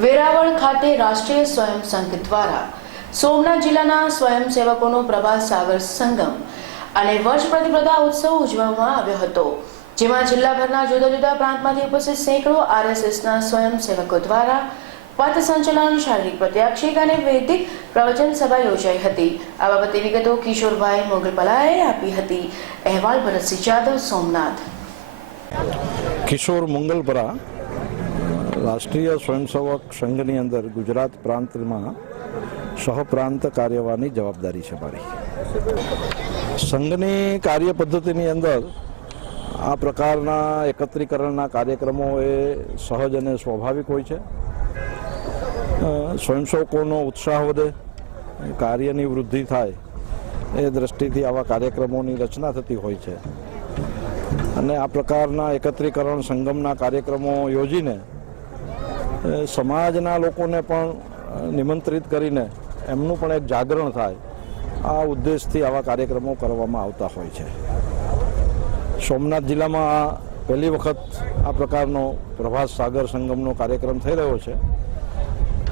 વેરાવળ ખાતે રાષ્ટ્રીય સ્વયં સંઘ દ્વારા સોમનાથ જિલ્લાના સ્વયંસેવકોનો પ્રભાસ સાગર સંગમ અને વર્ષ પ્રતિપ્રદા ઉત્સવ ઉજવવામાં આવ્યો હતો, જેમાં જિલ્લાભરના જુદા જુદા પ્રાંતમાંથી ઉપસ્થિત સેંકડો આરએસએસના સ્વયંસેવકો દ્વારા પથ સંચલન, શારીરિક પ્રત્યાક્ષિક અને વૈદિક પ્રવચન સભા યોજાઈ હતી. આ બાબતે વિગતો કિશોરભાઈ મોગલપલાએ આપી હતી. અહેવાલ ભરતસિંહ જાદવ, સોમનાથ. કિશોર મંગલપરા રાષ્ટ્રીય સ્વયંસેવક સંઘની અંદર ગુજરાત પ્રાંતમાં સહપ્રાંત કાર્યવાહની જવાબદારી છે મારી. સંઘની કાર્ય પદ્ધતિની અંદર આ પ્રકારના એકત્રીકરણના કાર્યક્રમો એ સહજ અને સ્વાભાવિક હોય છે. સ્વયંસેવકોનો ઉત્સાહ વધે, કાર્યની વૃદ્ધિ થાય, એ દ્રષ્ટિથી આવા કાર્યક્રમોની રચના થતી હોય છે. અને આ પ્રકારના એકત્રીકરણ સંગમના કાર્યક્રમો યોજીને સમાજના લોકોને પણ નિમંત્રિત કરીને એમનું પણ એક જાગરણ થાય. આ ઉદ્દેશથી આવા કાર્યક્રમો કરવામાં આવતા હોય છે. સોમનાથ જિલ્લામાં આ પહેલી વખત આ પ્રકારનો પ્રભાસ સાગર સંગમનો કાર્યક્રમ થઈ રહ્યો છે.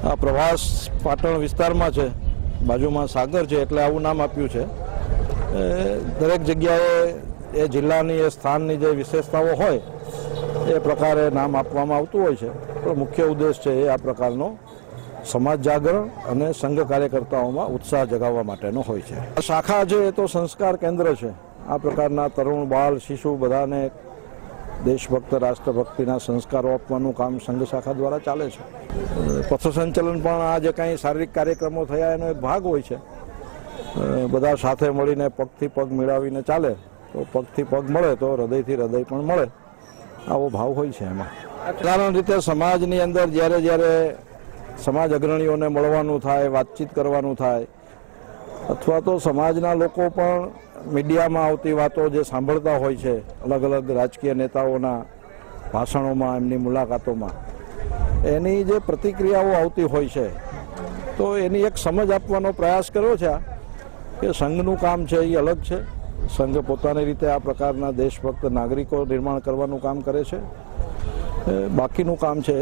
આ પ્રભાસ પાટણ વિસ્તારમાં છે, બાજુમાં સાગર છે, એટલે આવું નામ આપ્યું છે. દરેક જગ્યાએ એ જિલ્લાની એ સ્થાનની જે વિશેષતાઓ હોય એ પ્રકારે નામ આપવામાં આવતું હોય છે. પણ મુખ્ય ઉદ્દેશ છે એ આ પ્રકારનો સમાજ જાગરણ અને સંઘ કાર્યકર્તાઓમાં ઉત્સાહ જગાવવા માટેનો હોય છે. શાખા છે એ તો સંસ્કાર કેન્દ્ર છે. આ પ્રકારના તરુણ, બાળ, શિશુ બધાને દેશભક્ત, રાષ્ટ્રભક્તિના સંસ્કારો આપવાનું કામ સંઘ શાખા દ્વારા ચાલે છે. પથસંચલન પણ આ જે કાંઈ શારીરિક કાર્યક્રમો થયા એનો એક ભાગ હોય છે. બધા સાથે મળીને પગથી પગ મેળાવીને ચાલે. તો પગથી પગ મળે તો હૃદયથી હૃદય પણ મળે. આવો ભાવ હોય છે એમાં. સાધારણ રીતે સમાજની અંદર જ્યારે જ્યારે સમાજ અગ્રણીઓને મળવાનું થાય, વાતચીત કરવાનું થાય, અથવા તો સમાજના લોકો પણ મીડિયામાં આવતી વાતો જે સાંભળતા હોય છે, અલગ અલગ રાજકીય નેતાઓના ભાષણોમાં, એમની મુલાકાતોમાં, એની જે પ્રતિક્રિયાઓ આવતી હોય છે, તો એની એક સમજ આપવાનો પ્રયાસ કર્યો છે કે સંઘનું કામ છે એ અલગ છે. સંઘ પોતાની રીતે આ પ્રકારના દેશભક્ત નાગરિકો નિર્માણ કરવાનું કામ કરે છે. બાકીનું કામ છે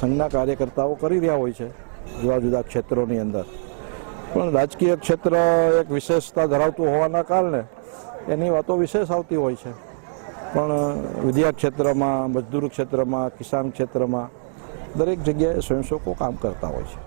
સંઘના કાર્યકર્તાઓ કરી રહ્યા હોય છે જુદા જુદા ક્ષેત્રોની અંદર. પણ રાજકીય ક્ષેત્ર એક વિશેષતા ધરાવતું હોવાના કારણે એની વાતો વિશેષ આવતી હોય છે. પણ વિદ્યા ક્ષેત્રમાં, મજદૂર ક્ષેત્રમાં, કિસાન ક્ષેત્રમાં દરેક જગ્યાએ સ્વયંસેવકો કામ કરતા હોય છે.